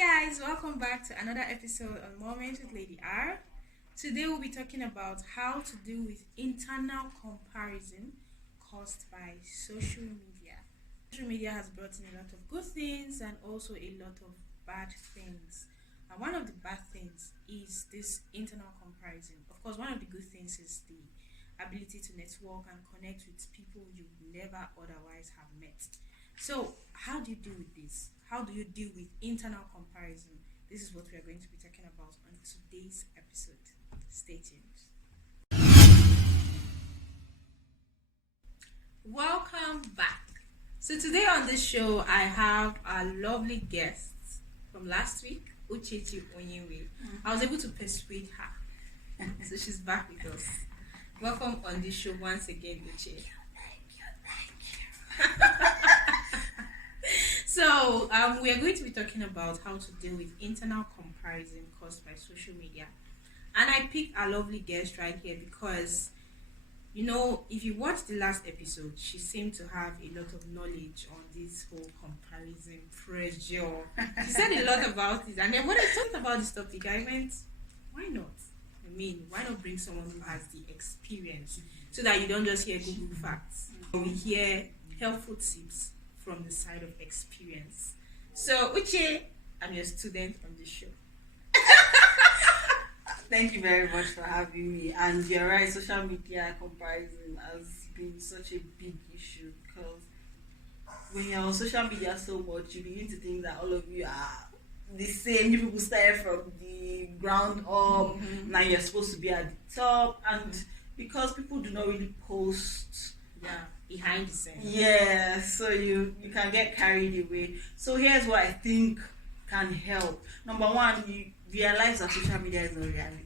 guys, welcome back to another episode on Moments with Lady R. Today we'll be talking about how to deal with internal comparison caused by social media. Social media has brought in a lot of good things and also a lot of bad things. And one of the bad things is this internal comparison. Of course, one of the good things is the ability to network and connect with people you never otherwise have met. So, how do you deal with this? How do you deal with internal comparison? This is what we are going to be talking about on today's episode. Stay tuned. Welcome back. So today on this show, I have a lovely guest from last week, Uchechi Onyewe. I was able to persuade her. So she's back with us. Welcome on this show once again, Uche. Thank you. So, we are going to be talking about how to deal with internal comparison caused by social media. And I picked a lovely guest right here because, you know, if you watch the last episode, she seemed to have a lot of knowledge on this whole comparison pressure. She said a lot about it. And then when I talked about this topic, I went, why not? I mean, why not bring someone who has the experience so that you don't just hear Google facts. We hear helpful tips from the side of experience. So, Uche, I'm your student on this show. Thank you very much for having me. And you're right, social media comparison has been such a big issue because when you're on social media so much, you begin to think that all of you are the same. You people started from the ground up. Now you're supposed to be at the top. And because people do not really post behind the scenes. Yeah, so you can get carried away. So here's what I think can help. Number one, you realize that social media is not reality.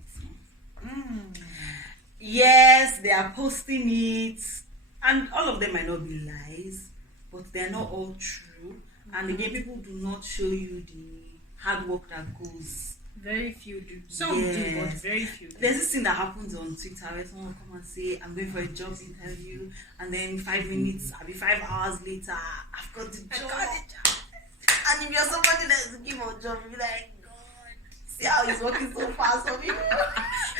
Yes, they are posting it, and all of them might not be lies, but they're not all true. And again, people do not show you the hard work that goes. Very few do. Some do, but very few do. There's this thing that happens on Twitter where someone will come and say, I'm going for a job interview, and then 5 minutes, 5 hours later, I've got the job. And if you're somebody that's looking for a job, you'll be like, God, see how he's working so fast for me.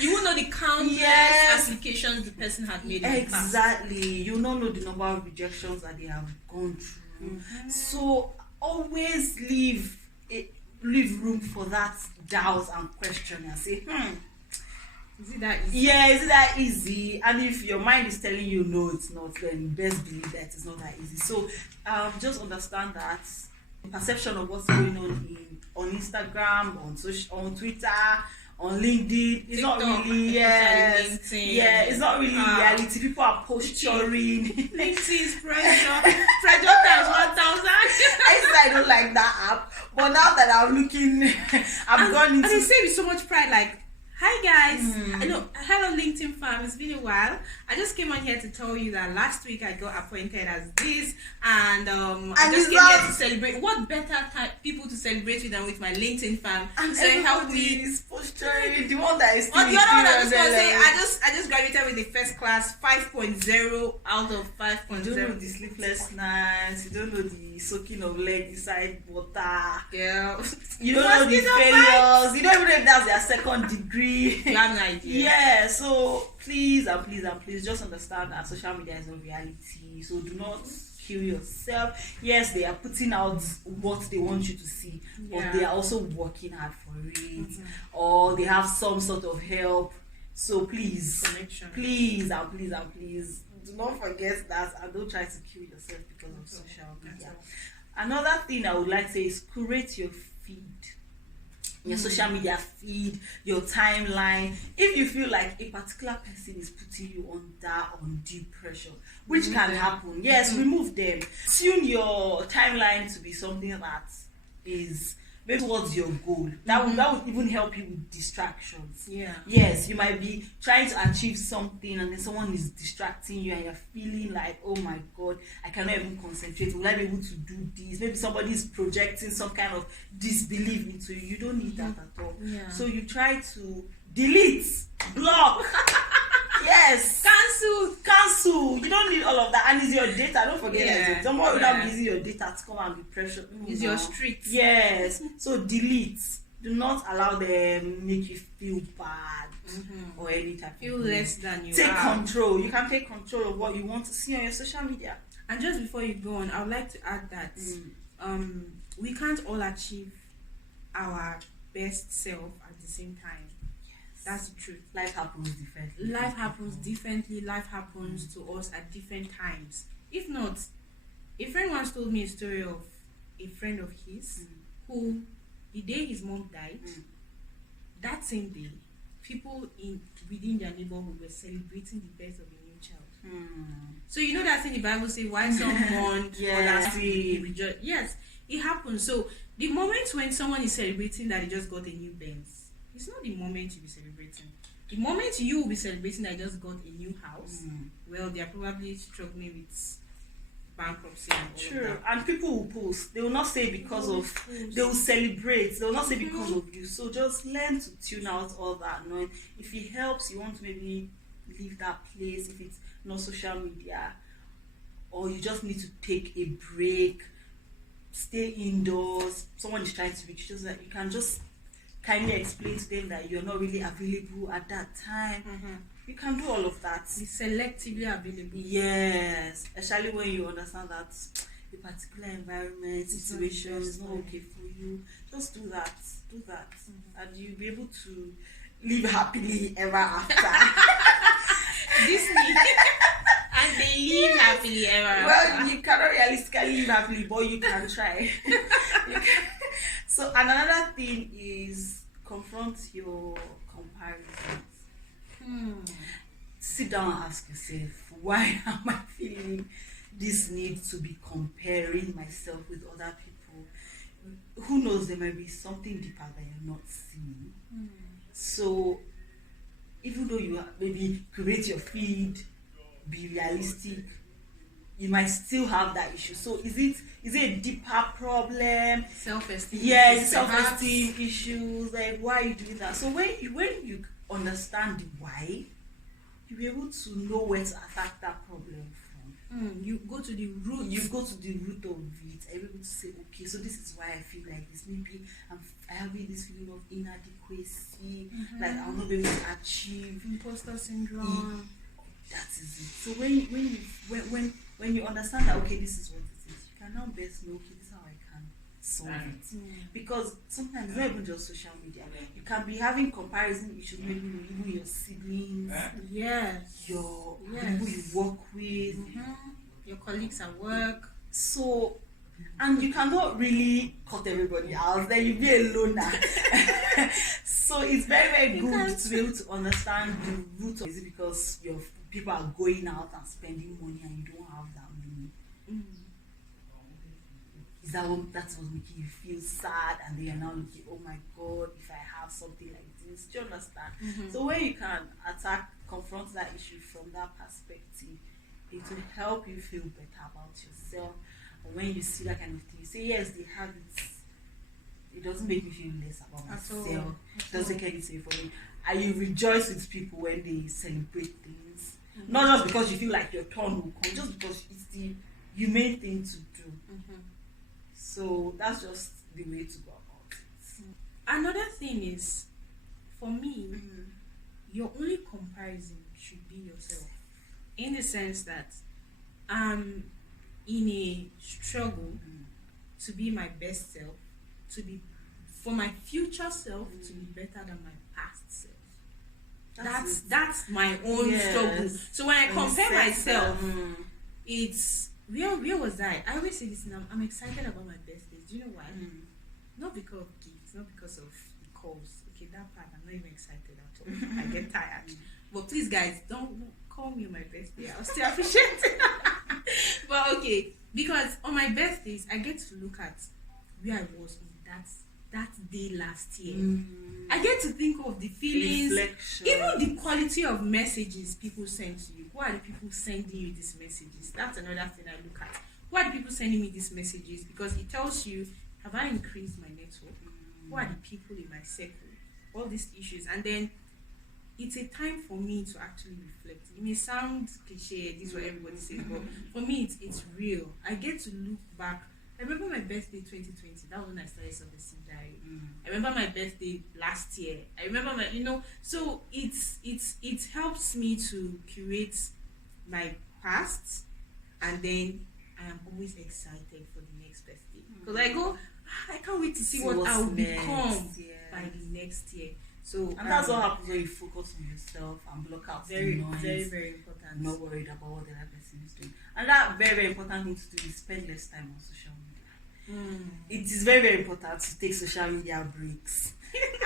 You will know the countless applications the person had made. Exactly. You will not know the number of rejections that they have gone through. So always leave room for that doubt and question and say, is it that easy? Yeah, is it that easy? And if your mind is telling you no, it's not, then best believe that it's not that easy. So just understand that perception of what's going on Instagram, on Twitter, on LinkedIn is not really it's not really reality. People are posturing. LinkedIn's pressure times 1,000. I don't like that app, but now that I'm looking, gone into. And they say with so much pride, like, hi guys, hello LinkedIn fam, it's been a while. I just came on here to tell you that last week I got appointed as this, and I just came here to celebrate. What better people to celebrate with than with my LinkedIn fam? And so help me. Is posturing. The one that is still the other one I just want to say, I just graduated with the first class 5.0 out of 5.0. You don't know the sleepless nights. You don't know the soaking of leg inside water. Yeah. You don't know the failures. You don't even know if that's their second degree. You have no idea. Yeah, so please just understand that social media is not reality. So do not kill yourself. Yes, they are putting out what they want you to see, but they are also working hard for it, or they have some sort of help. So please, please do not forget that, and don't try to kill yourself because of social media. Another thing I would like to say is curate your feed. Your social media feed, your timeline. If you feel like a particular person is putting you under undue pressure, which can happen, remove them. Tune your timeline to be something that is maybe towards your goal. That would even help you with distractions. Yes, you might be trying to achieve something and then someone is distracting you and you're feeling like, oh my God, I cannot even concentrate. Will I be able to do this? Maybe somebody is projecting some kind of disbelief into you. You don't need that at all. So you try to delete, block. Yes. Cancel. You don't need all of that, and it's your data. Don't forget that. Somebody will not be using your data to come and be pressured. It's your street. Yes. So delete. Do not allow them make you feel bad or any type feel of less than you take are. control. You can take control of what you want to see on your social media. And just before you go on, I would like to add that we can't all achieve our best self at the same time. That's the truth. Life happens differently. Life happens to us at different times. If not, a friend once told me a story of a friend of his who, the day his mom died, that same day, people within their neighborhood were celebrating the birth of a new child. So you know that thing the Bible says, why some mourn, others rejoice. Yes, it happens. So the moment when someone is celebrating that they just got a new Benz, it's not the moment you'll be celebrating. The moment you will be celebrating that you just got a new house, well, they are probably struggling with bankruptcy and all of that. And people will post. They will not say because of. They will celebrate. They will not say because of you. So just learn to tune out all that noise. If it helps, you want to maybe leave that place. If it's not social media, or you just need to take a break, stay indoors. Someone is trying to reach you, so that you can just kindly explain to them that you're not really available at that time. You can do all of that. Be selectively available. Yes, especially when you understand that a particular environment, situation is not okay for you. Just do that. And you'll be able to live happily ever after. Disney. And they live happily ever after. Well, you cannot realistically live happily, but you can try. So another thing is confront your comparisons. Sit down and ask yourself, why am I feeling this need to be comparing myself with other people? Who knows, there might be something deeper that you're not seeing. So even though you maybe create your feed, be realistic, you might still have that issue. So is it a deeper problem? Self-esteem. Yes, self-esteem issues. Like, why are you doing that? So when you understand the why, you'll be able to know where to attack that problem from. You go to the root. You go to the root of it. I'm able to say, okay, so this is why I feel like this. Maybe I'm having this feeling of inadequacy, like I'll not be able to achieve. Imposter syndrome. That is it. So when you understand that, okay, this is what it is, you can now best know, okay, this is how I can solve it. Because sometimes it's not even just social media. You can be having comparison issues, maybe with even your siblings, your people you work with, your colleagues at work. So, and you cannot really cut everybody out, then you'll be alone now. So it's very, very good to be able to understand the root of it. Is it because your people are going out and spending money and you don't have that money? Is that's what's making you feel sad, and then you're now looking, oh my god, if I have something like this? Do you understand? So when you can confront that issue from that perspective, it will help you feel better about yourself. And when you see that kind of thing, you say, yes, they have it. It doesn't make me feel less about myself. It doesn't take anything from me. And you rejoice with people when they celebrate things. Not just because you feel like your turn will come, just because it's the humane thing to do. So that's just the way to go about it. Another thing is, for me, your only comparison should be yourself. In the sense that I'm in a struggle to be my best self, for my future self to be better than my past self. That's my own struggle. So when I compare myself, it's where was I? I always say this now. I'm excited about my birthdays. Do you know why? Not because of gifts, not because of the calls. Okay, that part I'm not even excited at all. I get tired. But please, guys, don't call me on my birthday. I'll still appreciate it. But okay, because on my birthdays, I get to look at where I was in that day last year. I get to think of the feelings, even the quality of messages people send to you. Who are the people sending you these messages? That's another thing I look at. Who are the people sending me these messages? Because it tells you, have I increased my network? Who are the people in my circle? All these issues. And then it's a time for me to actually reflect. It may sound cliche, this is what everybody says, but for me, it's real. I get to look back. I remember my birthday 2020. That was when I started Subversive Diary. I remember my birthday last year. I remember my, so it helps me to curate my past, and then I am always excited for the next birthday because I go, I can't wait to see what I will become by the next year. So and that's what happens when you focus on yourself and block out the noise. Very, very important. Not worried about what the other person is doing. And that very, very important thing to do is spend less time on social media. It is very, very important to take social media breaks.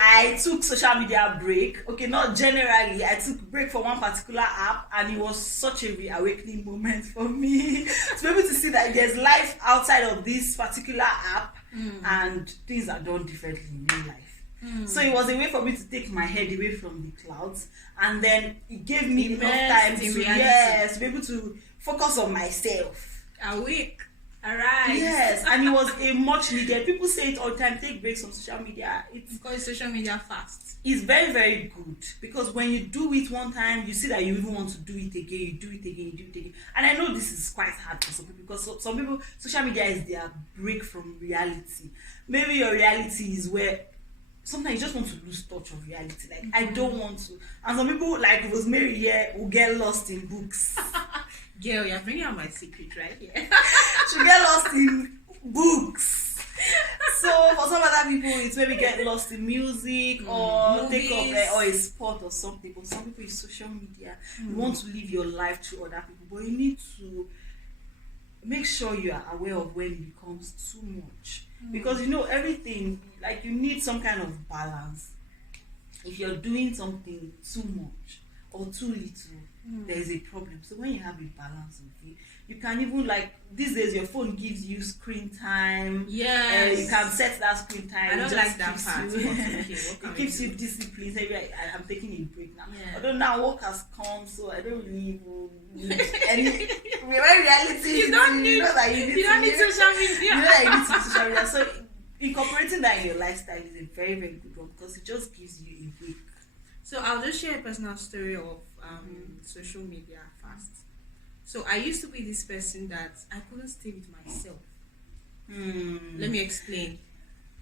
I took social media break. Okay, not generally. I took break for one particular app, and it was such a reawakening moment for me to be able to see that there's life outside of this particular app, and things are done differently in real life. So it was a way for me to take my head away from the clouds, and then it gave me enough time to be able to focus on myself. Awake, arise. Yes, and it was a much needed. People say it all the time. Take breaks from social media. Because social media fast. It's very, very good, because when you do it one time, you see that you even want to do it again. You do it again. You do it again. And I know this is quite hard for some people, because some people, social media is their break from reality. Maybe your reality is where sometimes you just want to lose touch of reality. Like, I don't want to. And some people, like Rosemary here, will get lost in books. Girl, you're bringing out my secret right here. She'll get lost in books. So for some other people, it's maybe get lost in music or movies. take up or a sport or something. But some people, it's social media. You want to live your life through other people, but you need to make sure you are aware of when it becomes too much. Because everything, like, you need some kind of balance. If you're doing something too much or too little, there is a problem. So when you have a balance of it, you can even, like, these days your phone gives you screen time. Yes. You can set that screen time. I don't like that part. It keeps you disciplined. So I'm taking a break now. Yeah. Although now work has come, so I don't really need any reality. You don't need social media. You know that you need social media. So incorporating that in your lifestyle is a very, very good one, because it just gives you a break. So I'll just share a personal story of social media fast. So I used to be this person that I couldn't stay with myself. Let me explain.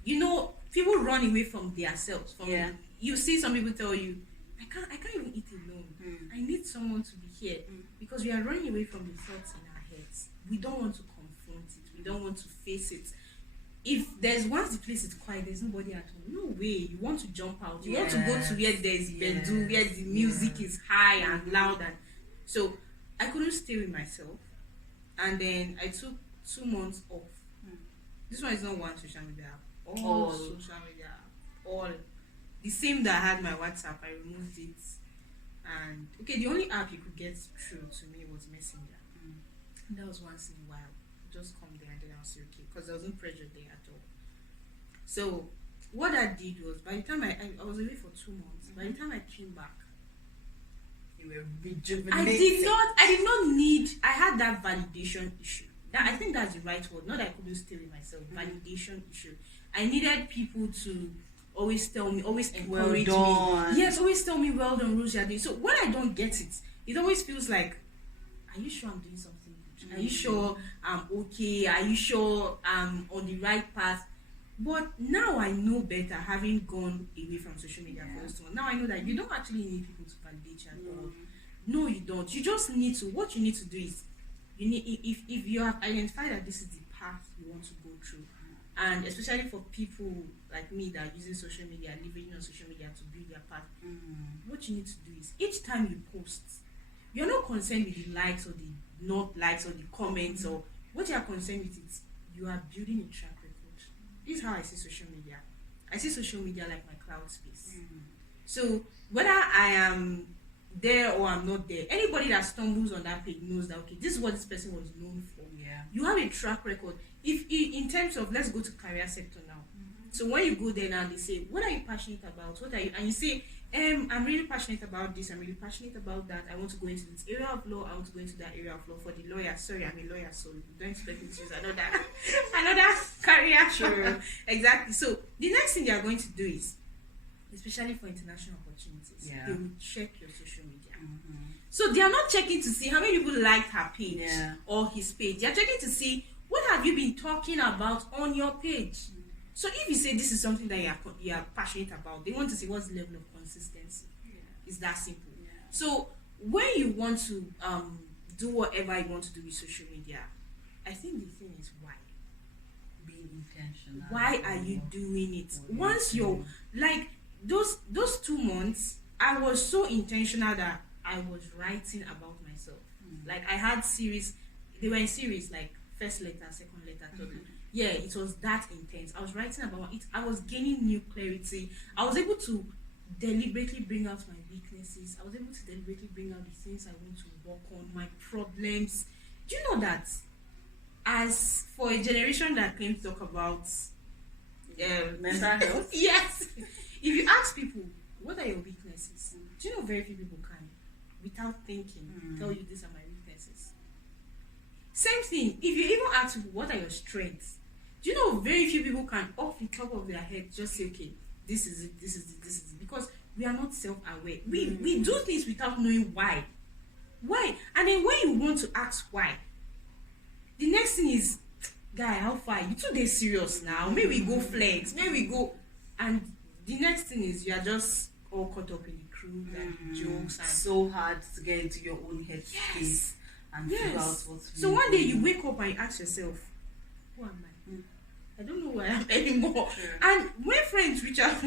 People run away from themselves. You see some people tell you, I can't even eat alone. I need someone to be here, because we are running away from the thoughts in our heads. We don't want to confront it. We don't want to face it. If once the place is quiet, there's nobody at home. No way. You want to jump out. You want to go to where there's bedu, where the music is high and loud, and so I couldn't stay with myself. And then I took 2 months off. This one is not one social media app. All social media app. All. The same that I had my WhatsApp, I removed it. And the only app you could get through to me was Messenger. And that was once in a while. Just come there and then I'll say okay, because there wasn't pressure there at all. So what I did was, by the time I was away for 2 months, by the time I came back, you were rejuvenated. I did not need. I had that validation issue. I think that's the right word. Not that I couldn't stay with myself. Validation issue. I needed people to always tell me, always encourage me. Yes, always tell me, well done, Rose, you're doing. So when I don't get it, it always feels like, are you sure I'm doing something good? Are you sure I'm okay? Are you sure I'm on the right path? But now I know better, having gone away from social media for so long. Now I know that you don't actually need people to validate you at all. No, you don't. You just need to. What you need to do is, you need, if you have identified that this is the path you want to go through, and especially for people like me that are using social media, living on social media to build their path, what you need to do is, each time you post, you're not concerned with the likes or the not likes or the comments, or what you are concerned with is you are building a track record. This is how I see social media. I see social media like my cloud space. So whether I am there or I'm not there, anybody that stumbles on that page knows that, okay, this is what this person was known for. You have a track record. If in terms of, let's go to career sector now. So when you go there now, they say, what are you passionate about? What are you? And you say, I'm really passionate about this. I'm really passionate about that. I want to go into this area of law. I want to go into that area of law for the lawyer. Sorry, I'm a lawyer, so don't expect me to use another career. Sure. Exactly. So the next thing they are going to do is, especially for international opportunities, Yeah. they will check your social media. Mm-hmm. So they are not checking to see how many people liked her page Yeah. or his page. They are checking to see what have you been talking about on your page. So if you say this is something that you are passionate about, they want to see what's the level of consistency. It's that simple. Yeah. So when you want to do whatever you want to do with social media, I think the thing is why. Being intentional. Why are you doing it? What Once you're you're like those 2 months, I was so intentional that I was writing about myself. Like I had series, they were in series like first letter, second letter, third letter. Yeah, it was that intense. I was writing about it. I was gaining new clarity. I was able to deliberately bring out my weaknesses. I was able to deliberately bring out the things I want to work on, my problems. Do you know that as for a generation that claims to talk about mental health? yes, if you ask people what are your weaknesses, do you know very few people can, without thinking, tell you these are my weaknesses. Same thing, if you even ask people what are your strengths, do you know very few people can off the top of their head just say, okay, this is it, this is it, this is it, because we are not self-aware. We do things without knowing why. And then when you want to ask why, the next thing is, guy, how far? You too dey serious now. Maybe we go flex, maybe we go, and the next thing is you are just all caught up in the cruise and jokes and so hard to get into your own head space and figure out what's so one day you wake up and you ask yourself, who am I? I don't know who I am anymore. And when friends reach out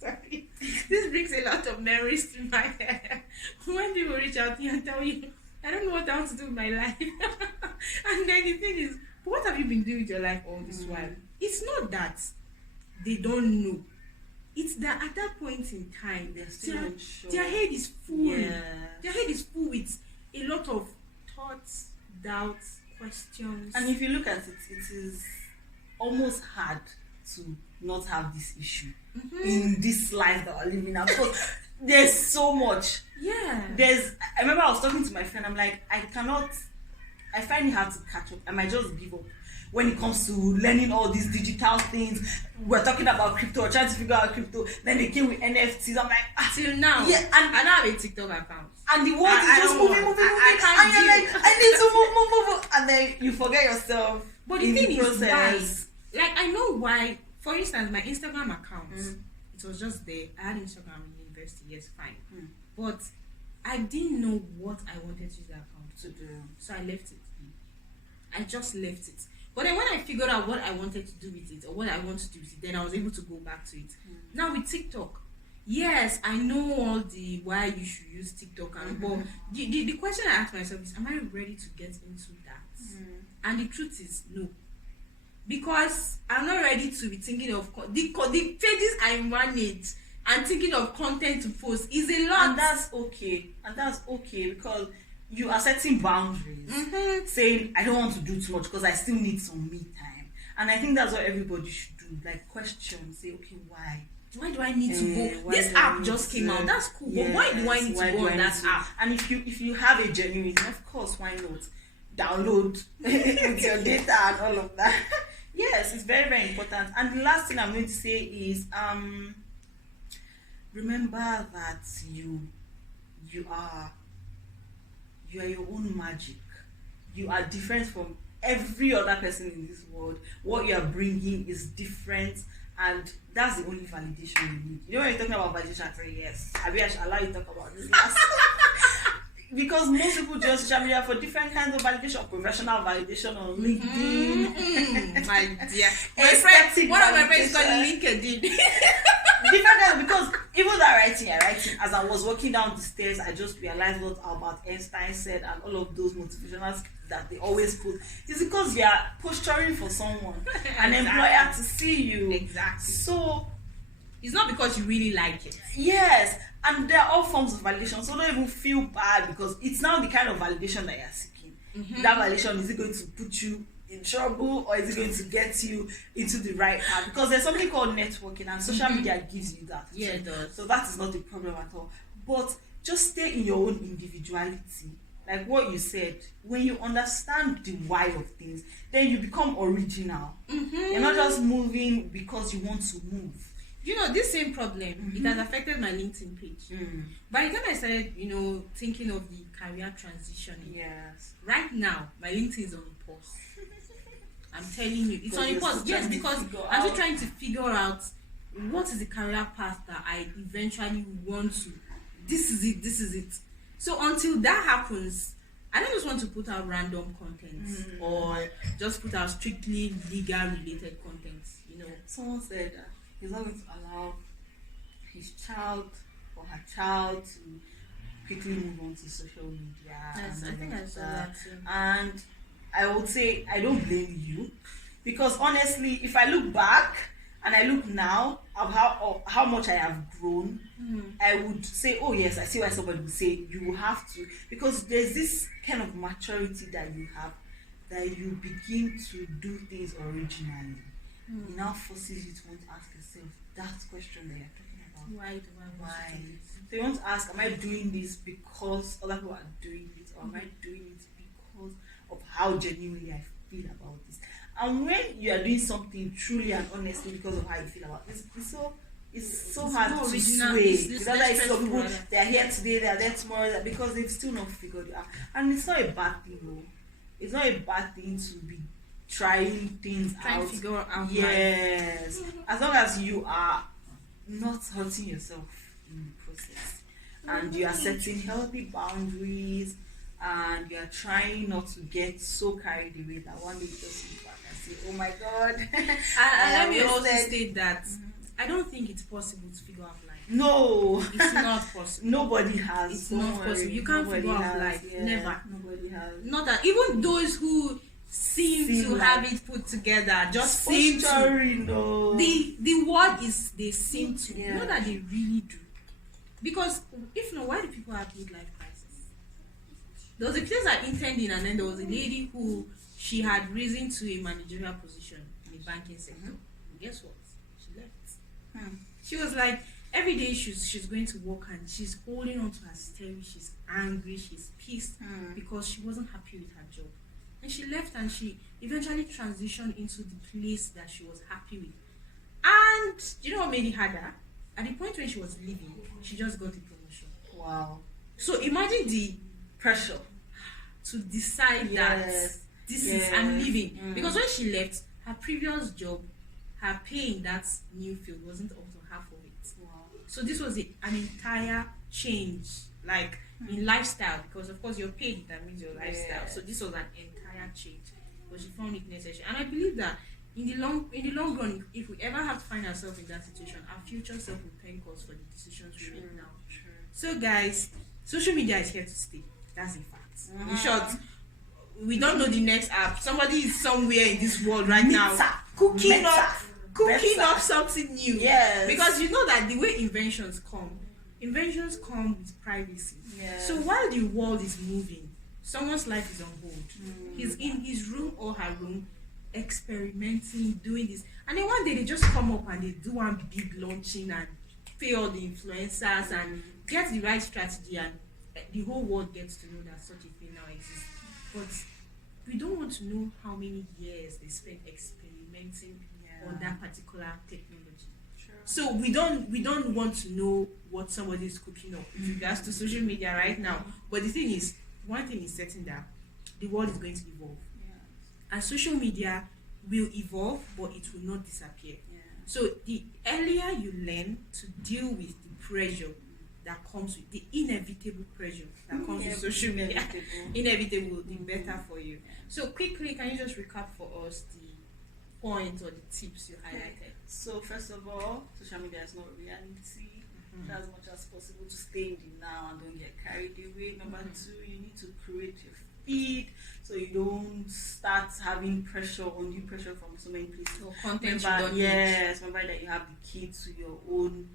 sorry, this brings a lot of memories to my head. When people reach out to you and tell you, I don't know what I want to do with my life. And then the thing is, what have you been doing with your life all this while? It's not that they don't know. It's that at that point in time, they're still unsure. Their head is full. Yeah. Their head is full with a lot of thoughts, doubts, questions. And if you look at it, it is almost hard to not have this issue in this life that we're living now. Because there's so much. Yeah. I remember I was talking to my friend, I'm like, I find it hard to catch up. I might just give up when it comes to learning all these digital things. We're talking about crypto, we're trying to figure out crypto. Then they came with NFTs. I'm like, till now. Yeah, and I don't have a TikTok account. And the world is just moving. I can't and you're like, I need to move. And then you forget yourself. But the thing is, why? Like, I know why. For instance, my Instagram account, it was just there. I had Instagram in university, yes, fine. But I didn't know what I wanted to use the account to do. So I left it. I just left it. But then when I figured out what I wanted to do with it, or what I want to do with it, then I was able to go back to it. Now with TikTok, yes, I know all the why you should use TikTok, but the question I ask myself is, am I ready to get into that? And the truth is, no. Because I'm not ready to be thinking of the pages I manage and thinking of content to post is a lot. And that's okay because you are setting boundaries, saying I don't want to do too much because I still need some me time. And I think that's what everybody should do. Like question, say, okay, why? Why do I need to go? This app just came out. That's cool. But why do I need to go on that app? And if you have a genuine reason, of course, why not? Download with your data and all of that. Yes, it's very, very important. And the last thing I'm going to say is remember that you are your own magic. You are different from every other person in this world. What you are bringing is different, and that's the only validation you need. You know when you're talking about validation, I say yes. I should allow you to talk about this. Yes. Because most people do social media for different kinds of validation, professional validation on LinkedIn. My dear. One of my friends called LinkedIn. Different kinds, because even that writing, as I was walking down the stairs, I just realized what Albert Einstein said and all of those motivational skills that they always put. It's because you are posturing for someone, an employer to see you. Exactly. So it's not because you really like it. Yes. And there are all forms of validation, so don't even feel bad because it's now the kind of validation that you're seeking. That validation, is it going to put you in trouble or is it going to get you into the right path? Because there's something called networking and social media gives you that. Yeah, it does. So that is not a problem at all. But just stay in your own individuality. Like what you said, when you understand the why of things, then you become original. You're not just moving because you want to move. This same problem, it has affected my LinkedIn page. By the time I started, thinking of the career transitioning, Yes. right now, my LinkedIn is on pause. I'm telling you, it's on pause. Yes, because I'm still trying to figure out what is the career path that I eventually want to. This is it. So until that happens, I don't just want to put out random content or just put out strictly legal related content. Someone said that he's not going to allow his child or her child to quickly move on to social media. Yes, I think I saw that too. And I would say I don't blame you, because honestly, if I look back and I look now of how much I have grown, I would say, oh yes, I see why somebody would say you will have to, because there's this kind of maturity that you have, that you begin to do things originally. It now forces you to want to ask yourself that question that you're talking about. Why do I want to do this? So you want to ask, am I doing this because other people are doing it, or am I doing it because of how genuinely I feel about this? And when you are doing something truly and honestly because of how you feel about this, it's so hard to sway. That's why I see some people, they are here today, they are there tomorrow, because they've still not figured it out. And it's not a bad thing, though. It's not a bad thing to be trying things out. Trying to figure out. Yes. As long as you are not hurting yourself in the process, and you are setting healthy boundaries, and you are trying not to get so carried away that one day you just look back and say, oh my God. And let me also state that I don't think it's possible to figure out life. No. It's not possible. Nobody has. It's not possible. You can't figure out life. Yeah. Never. Nobody has. Not that. Even those who seem to like have it put together just seem to. No. The word is they seem to. Yeah. Not that they really do. Because if not, why do people have midlife crisis? There was a place I interned in, and then there was a lady who she had risen to a managerial position in the banking sector. And guess what? She left. She was like, every day she's going to work and she's holding on to her steering. She's angry, she's pissed because she wasn't happy with her job. And she left, and she eventually transitioned into the place that she was happy with. And you know what made it harder? At the point when she was leaving, she just got a promotion. Wow. So imagine the pressure to decide that this is I'm leaving. Because when she left, her previous job, her pay in that new field wasn't up to half of it. Wow. So this was an entire change, like in lifestyle, because of course your pay determines your lifestyle. So this was an entire change, but she found it necessary. And I believe that in the long run, if we ever have to find ourselves in that situation, our future self will thank us for the decisions we make now. So guys, social media is here to stay. That's a fact. In short, we don't know the next app. Somebody is somewhere in this world right now cooking up something new. Yes. Because you know that the way inventions come with privacy. Yes. So while the world is moving, someone's life is on hold. He's in his room or her room experimenting, doing this. And then one day they just come up and they do one big launching and pay all the influencers and get the right strategy, and the whole world gets to know that such a thing now exists. But we don't want to know how many years they spent experimenting on that particular technology. So we don't want to know what somebody is cooking up with regards to social media right now. But the thing is, one thing is certain, that the world is going to evolve. And social media will evolve, but it will not disappear. So the earlier you learn to deal with the pressure that comes with the inevitable pressure that comes with social media, inevitable, the better for you. So quickly, can you just recap for us the points or the tips you highlighted? So first of all, social media is not reality. Try as much as possible to stay in the now and don't get carried away. Number two, you need to create your feed so you don't start having pressure on you, pressure from so many places. Or content remember that you have the key to your own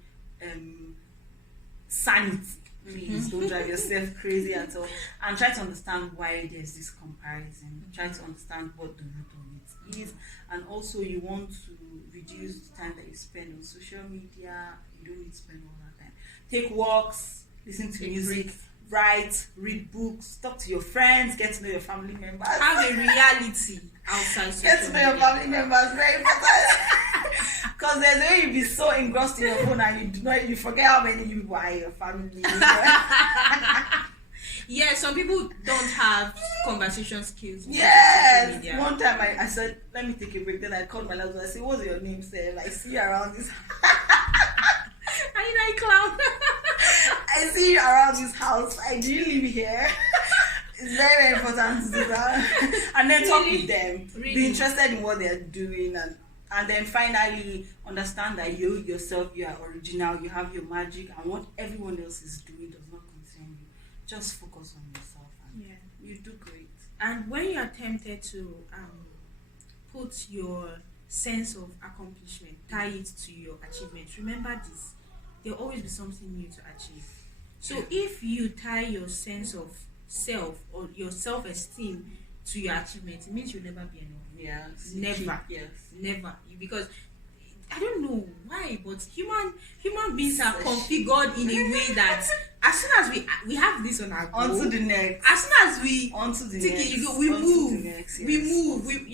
sanity. Please don't drive yourself crazy at all, and try to understand why there's this comparison. Try to understand what the root of it is, and also you want to reduce the time that you spend on social media. You don't need to spend all that time. Take walks, listen to music, write, read books, talk to your friends, get to know your family members. Have a reality outside social media. Get to know your family members, very important. Because there's a way you be so engrossed in your phone and you forget how many people are in your family. Yeah, some people don't have conversation skills. Yes. One time I said, let me take a break. Then I called my husband. I said, what's your name, sir? I see you around this. Are you like clown? I see you around this house. Do you live here? It's very, very important to do that. And then talk with them. Really? Be interested in what they're doing, and then finally understand that you yourself, you are original, you have your magic, and what everyone else is doing does not concern you. Just focus on yourself, and you do great. And when you are tempted to put your sense of accomplishment, tie it to your achievements, remember this: there'll always be something new to achieve. So if you tie your sense of self or your self-esteem to your achievements, it means you'll never be enough. Yes. Never. Yes. Never. Because I don't know why, but human beings are configured in a way that as soon as we have this on our goal, onto the next. as soon as we onto the take next. it, you go, we move. Next, yes. We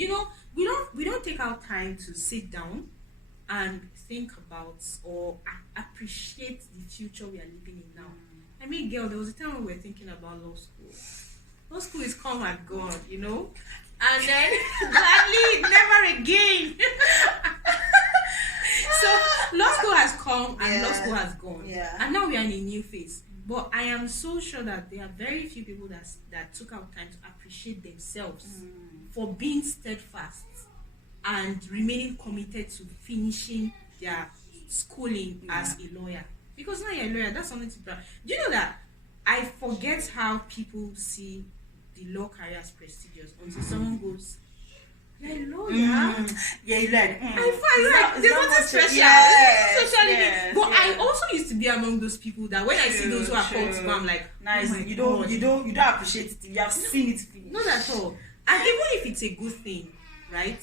move. We don't take our time to sit down and think about or appreciate the future we are living in now. I mean, girl, there was a time when we were thinking about law school. Law school is come and gone, and then gladly never again. So law school has come and law school has gone, and now we are in a new phase. But I am so sure that there are very few people that took out time to appreciate themselves for being steadfast and remaining committed to finishing their schooling as a lawyer. Because now you're a lawyer, that's something to brag. Do you know that I forget how people see the law career as prestigious until someone goes, "You're a lawyer?" Yeah, you're like, I find like there's nothing special. Yes, but I also used to be among those people that when I see those who are called to go, I'm like, nice. Oh you don't appreciate it. You have seen it finish. Not at all. And even if it's a good thing, right?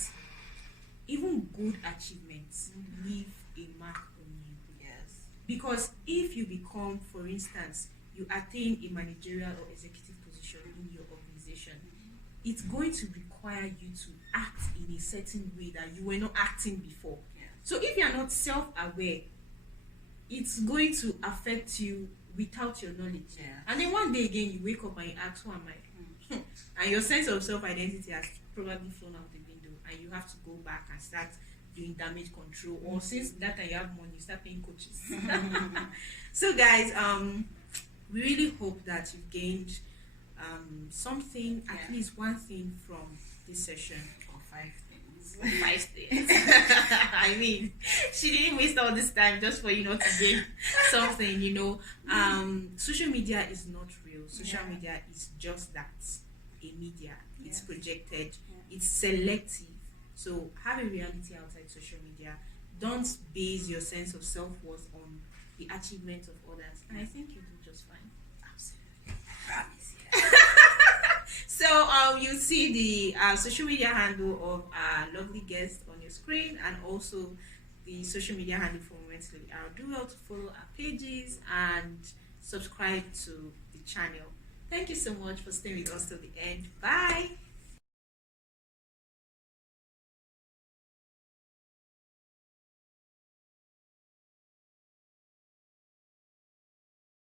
Even good achievements leave a mark on you. Yes. Because if you become, for instance, you attain a managerial or executive position in your organization, it's going to require you to act in a certain way that you were not acting before. Yeah. So if you are not self-aware, it's going to affect you without your knowledge. Yeah. And then one day again, you wake up and you ask, who am I? And your sense of self-identity has probably flown out the window, and you have to go back and start doing damage control, or since that time you have money, you start paying coaches. So guys, we really hope that you've gained something, at least one thing from this session. Or 5 things. 5 things. I mean, she didn't waste all this time just for to gain something. Social media is not real. Social media is just that, a media. It's projected. It's selective. So have a reality outside social media. Don't base your sense of self-worth on the achievements of others. And I think you do just fine. Absolutely. I promise. So you see the social media handle of our lovely guest on your screen, and also the social media handle for Untitled Chapter. Do well to follow our pages and subscribe to the channel. Thank you so much for staying with us till the end. Bye.